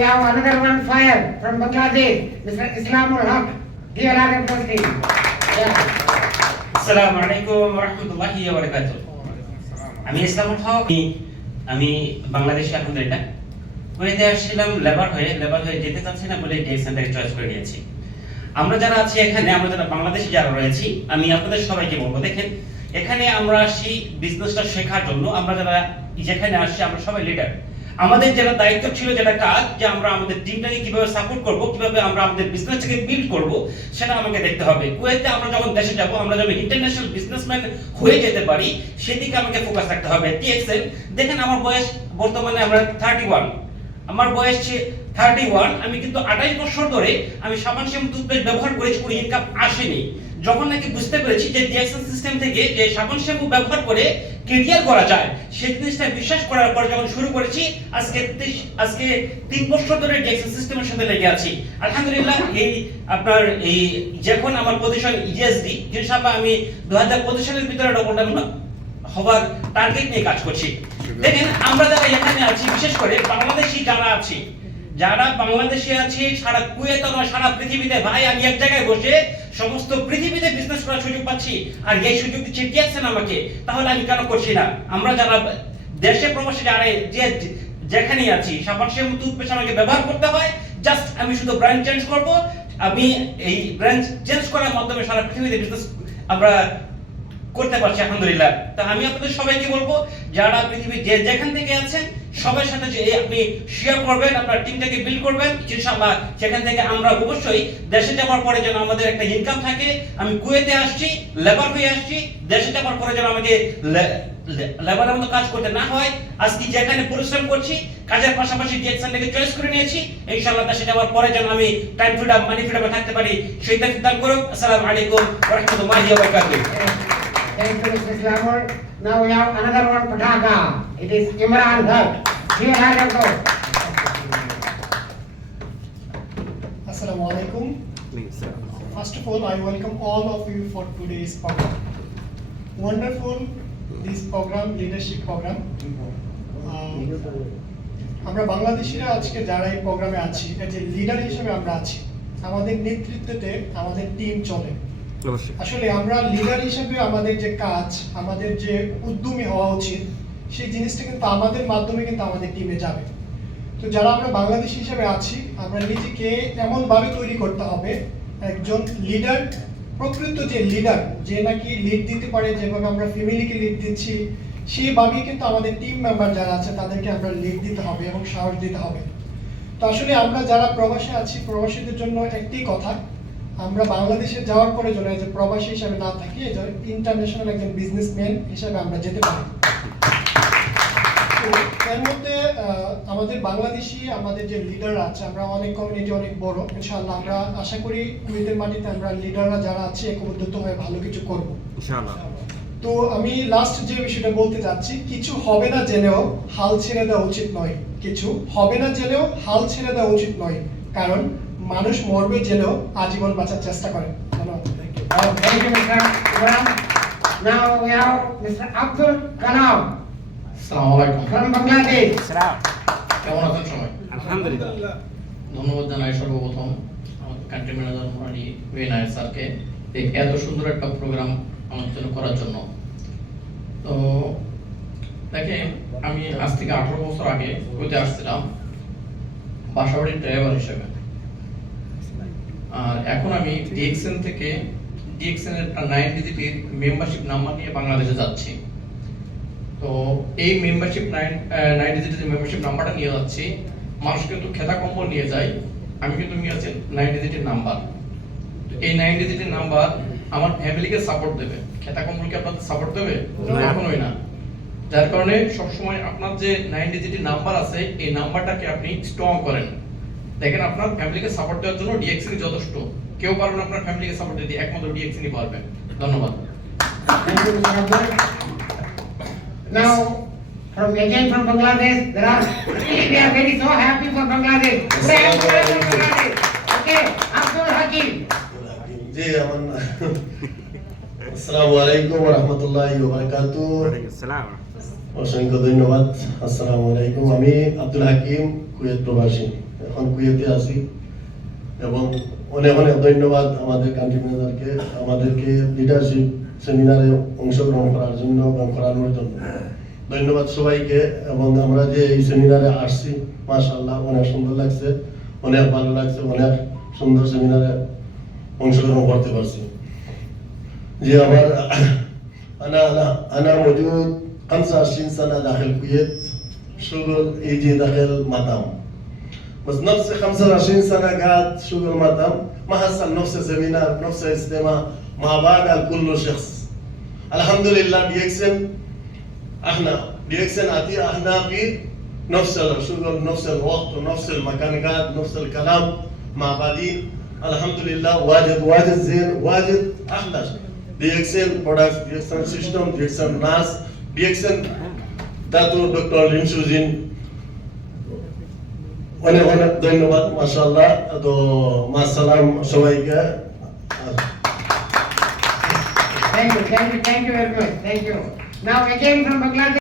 we have another one fire from Bangladesh, Mr. Islamul Haq. Give a lot of applause to him. আসসালামু আলাইকুম ওয়া রাহমাতুল্লাহি ওয়া বারাকাতুহু। আমি ইসলামুল হক, আমি বাংলাদেশে এখন এটা কুয়েতে আসছিলাম লেবার হয়ে যেতে চাচ্ছি না বলে ডে সেন্টারকে চয়েস করে নিয়েছি। আমরা যারা আছি এখানে, আমরা যারা বাংলাদেশে যারা রয়েছি, আমি আপনাদের সবাইকে বলবো, দেখেন এখানে আমরা আসি বিজনেসটা শেখার জন্য। আমরা যারা যেখানে আসছি আমরা সবাই লিডার। আমাদের যেটা দায়িত্ব ছিল, যেটা কাজ, যে আমরা আমাদের টিমটাকে কিভাবে সাপোর্ট করব, কিভাবে আমরা আমাদের বিজনেসটাকে বিল্ড করব, সেটা আমাকে দেখতে হবে। কুয়েতে আমরা যখন দেশে যাব, আমরা যখন ইন্টারন্যাশনাল বিজনেসম্যান হয়ে যেতে পারি, সেদিকে আমাকে ফোকাস রাখতে হবে। টিএক্সএল দেখেন, আমার বয়স বর্তমানে আমরা 31, আমার বয়স 31। আমি কিন্তু 28 বছর ধরে আমি সাবান শ্যাম্পু টুথপেস্ট ব্যবহার করেছি, কোনো ইনকাম আসেনি। যখন নাকি বুঝতে পেরেছি যে ডিএক্সএল সিস্টেম থেকে যে সাবান শ্যাম্পু ব্যবহার করে ক্যারিয়ার করা যায়, সেই জিনিসটা বিশ্বাস করার পর যখন শুরু করেছি, আজকে 3 বছর ধরে ডিএক্সএল সিস্টেমের সাথে লেগে আছি। আলহামদুলিল্লাহ, এই যখন আমার পজিশন ইএসডি, ইনশাআল্লাহ আমি 2025 সালের ভিতরে ডবল ডায়মন্ড হবার টার্গেট নিয়ে কাজ করছি। দেখেন, আমরা যারা এখানে আছি, বিশেষ করে বাংলাদেশি যারা বাংলাদেশে আছি, সারা কুয়েত নয়, সারা পৃথিবীতে, ভাই আমি এক জায়গায় বসে সমস্ত পৃথিবীতে বিজনেস করার সুযোগ পাচ্ছি, আর এই সুযোগ দিচ্ছে টিএক্সএল আমাকে, তাহলে আমি কেন করছি না? আমরা যারা দেশে প্রবাসী যারা যেখানেই আছি, সাবান শ্যাম্পু টুথপেস্ট আমাকে ব্যবহার করতে হয়, জাস্ট আমি শুধু ব্র্যান্ড চেঞ্জ করব। আমি এই ব্র্যান্ড চেঞ্জ করার মাধ্যমে সারা পৃথিবীতে বিজনেস আমরা করতে পারছি, আলহামদুলিল্লাহ। তো আমি আপনাদের সবাইকে বলবো, যারা পৃথিবীর যেখান থেকে আছেন, সবার সাথে যে আপনি শেয়ার করবেন, আপনার টিমটাকে বিল্ড করবেন, ইনশাআল্লাহ সেখান থেকে আমরা অবশ্যই দেশে যাওয়ার পরে যেন আমাদের একটা ইনকাম থাকে। আমি কুয়েতে আসছি, লেবার হয়ে আসছি, দেশে যাওয়ার পরে যেন আমাকে লেবারের মতো কাজ করতে না হয়। আজকে যেখানে পরিশ্রম করছি, কাজের পাশাপাশি ডিএক্সএলটাকে চয়েস করে নিয়েছি, ইনশাআল্লাহ দেশে যাওয়ার পরে যেন আমি টাইম ফ্রিডম, মানি ফ্রিডমে থাকতে পারি, সেই তৌফিক দান করুন। আসসালামু আলাইকুম ওয়া রাহমাতুল্লাহি ওয়া বারাকাতুহু। Thank you, Mr. Islamul. Now we have another one, Pataka. It is Imran Haq. Give a lot of applause. Assalamu alaikum. First of all, I welcome all of you for today's program. Wonderful, this program, leadership program. আমরা বাংলাদেশিরা আজকে যারা এই প্রোগ্রামে আছি, যে leader হিসেবে আমরা আছি, আমাদের নেতৃত্বে আমাদের টিম চলে। আসলে আমরা লিডার হিসেবে আমাদের যে কাজ, আমাদের যে উদ্যমী হওয়া উচিত, সেই জিনিসটা কিন্তু আমাদের মাধ্যমে কিন্তু আমাদের টিমে যাবে। তো যারা আমরা বাংলাদেশি হিসেবে আছি, আমরা নিজেকে এমনভাবে তৈরি করতে হবে, একজন লিডার, প্রকৃত যে লিডার, যে নাকি লিড দিতে পারে, যেভাবে আমরা ফ্যামিলিকে লিড দিচ্ছি, সেইভাবেই কিন্তু আমাদের টিম মেম্বার যারা আছে তাদেরকে আমরা লিড দিতে হবে এবং সাহস দিতে হবে। তো আসলে আমরা যারা প্রবাসে আছি, প্রবাসীদের জন্য একটাই কথা, আমরা বাংলাদেশে যাওয়ার পরে যেন যে প্রবাসী হিসেবে না থাকি, ইন্টারন্যাশনাল একজন বিজনেসম্যান হিসেবে আমরা যেতে পারি। এর মধ্যে আমাদের বাংলাদেশি, আমাদের যে লিডার আছে, আমরা অনেক কমিউনিটি অনেক বড়, ইনশাআল্লাহ আমরা আশা করি কুয়েতের মাটিতে আমরা লিডাররা যারা আছে একত্রিত হয়ে ভালো কিছু করব ইনশাআল্লাহ। তো আমি লাস্ট যে বিষয়টা বলতে চাচ্ছি, কিছু হবে না জেনেও হাল ছেড়ে দেওয়া উচিত নয়। কিছু হবে না জেনেও হাল ছেড়ে দেওয়া উচিত নয়, কারণ মানুষ মরবে জেনেও আজীবন বাঁচার চেষ্টা করে। ধন্যবাদ। Thank you, Mr. Imran. Now we have Mr. Abdul Kalam. আসসালামু আলাইকুম। From Bangladesh. কেমন আছেন সবাই? আলহামদুলিল্লাহ। ধন্যবাদ জানাই সর্বপ্রথম আমাদের কান্ট্রি ম্যানেজার মোহানি বেনায় স্যারকে এত সুন্দর একটা প্রোগ্রাম আমাদের জন্য করার জন্য। তো দেখেন, আমি আজ থেকে 18 বছর আগে কুয়েতে আসছিলাম বাসাবাড়ির ড্রাইভার হিসেবে, আর এখন আমি ডিএক্সএল থেকে ডিএক্সএল এর 9 ডিজিটের মেম্বারশিপ নাম্বার নিয়ে বাংলাদেশে যাচ্ছি। তো এই মেম্বারশিপ 9 ডিজিটের মেম্বারশিপ নাম্বারটা নিয়ে যাচ্ছি। মানুষ কিন্তু খেতা কম্বল নিয়ে যায়, আমি কিন্তু নিয়ে যাচ্ছি 9 ডিজিটের নাম্বার। এই 9 ডিজিটের নাম্বার আমার ফ্যামিলিকে সাপোর্ট দেবে। খেতা কম্বলকে আপনাদের সাপোর্ট দেবে? কখনোই না। যার কারণে সবসময় আপনার যে 9 ডিজিটের নাম্বার আছে, এই নাম্বারটাকে আপনি স্ট্রং করেন। দেখেন, আপনার ফ্যামিলিকে সাপোর্ট দেওয়ার জন্য ডিএক্সএল যথেষ্ট। কেউ পারবে না আপনার ফ্যামিলিকে সাপোর্ট দিতে, একমাত্র ডিএক্সএলই পারবে। ধন্যবাদ। Thank you, Mr. Abdul. Now, again from Bangladesh, we are very so happy for Bangladesh. Okay, Abdul Hakim. জি, আসসালামু আলাইকুম ওয়া রাহমাতুল্লাহি ওয়া বারাকাতুহু। অসংখ্য ধন্যবাদ। আসসালামু আলাইকুম। আমি আব্দুল হাকিম, কুয়েত প্রবাসী, এখন কুয়েতে আছি এবং অনেক অনেক ধন্যবাদ আমাদের কান্ট্রি ম্যানেজারকে আমাদেরকে লিডারশিপ সেমিনারে অংশগ্রহণ করার জন্য এবং করানোর জন্য ধন্যবাদ সবাইকে। এবং আমরা যে এই সেমিনারে আসছি মাশাআল্লাহ অনেক সুন্দর লাগছে, অনেক ভালো লাগছে, অনেক সুন্দর সেমিনারে অংশগ্রহণ করতে পারছি। যে আমার أنا موجود 25 سنة داخل الكويت، شغل يجي داخل مطعم، بس نفس 25 سنة قاعد شغل مطعم ما حصل نفس سمينار نفس اجتماع مع بعض كل شخص. الحمد لله ديكسن عطيه احنا في نفس الشغل نفس الوقت ونفس المكان قاعد نفس الكلام مع بعضين. الحمد لله واجد زين واجد احلى DXN products, DXN system, DXN NAS, DXN Dato doctor Lim Siow Jin অনেক অনেক ধন্যবাদ মাশাআল্লাহ। তো মাসালাম সবাইকে। Thank you very much. Thank you. Now again from Bangladesh.